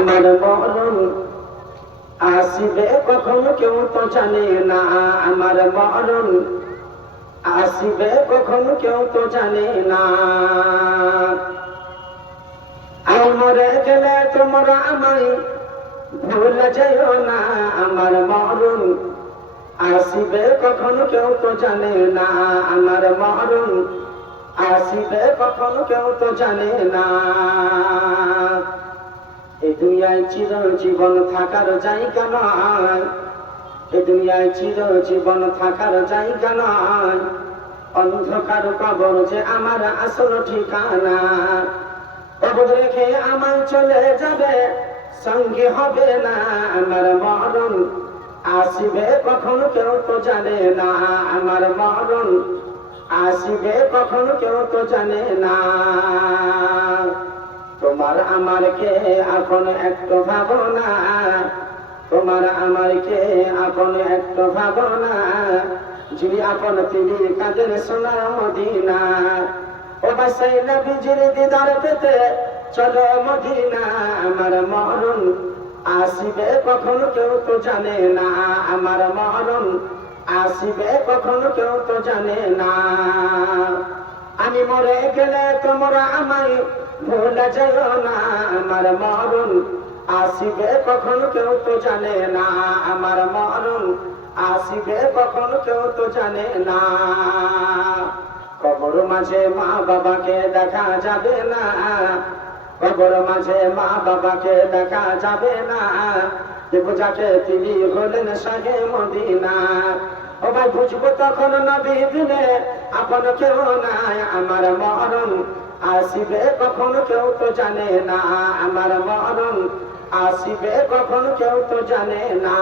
আমার মরণ আসিবে কখন কেউ তো জানে না, আমার মরণ আসিবে কখন কেউ তো জানে না। আমি মরে গেলে তোমরা আমায় ভুলে যাইও না, আমার মরণ আসিবে কখন কেউ তো জানে না, আমার মরণ আসিবে কখন কেউ তো জানে না। এই দুনিয়ায় চিরজীবন থাকার জায়গা নয়, এই দুনিয়ায় চিরজীবন থাকার জায়গা নয়, অন্ধকার কবর যে আমার আসল ঠিকানা। কবর রেখে আমায় চলে যাবে, সঙ্গে হবে না, আমার মরণ আসিবে কখন কেউ তো জানে না, আমার মরণ আসিবে কখন কেউ তো জানে না। তোমার আমার কে আপন একটু ভাবনা, তোমার আমার কে আপন একটু ভাবনা, যিনি আপন তিনি কাদের সোনার মদিনা। ও বাসাই নবীজির দিদার পেতে চলো মদিনা, আমার মরণ আসিবে কখন কেউ তো জানে না, আমার মরণ আসিবে কখন কেউ তো জানে না। আমি মরে গেলে তোমরা আমায় ভুলে যাইও না, আমার মরণ আসিবে কখন কেউ তো জানে না, আমার মরণ আসিবে কখন কেউ তো জানে না। কবর মাঝে মা বাবাকে দেখা যাবে না, কবর মাঝে মা বাবাকে দেখা যাবে না, দেখো যাকে তিনি হলেন শাহে মদিনা। ও ভাই বুঝবো তখন নবী দিলে আপন কেউ নাই, আমার মরণ আসিবে কখন কেউ তো জানে না, আমার মরণ আসিবে কখন কেউ তো জানে না।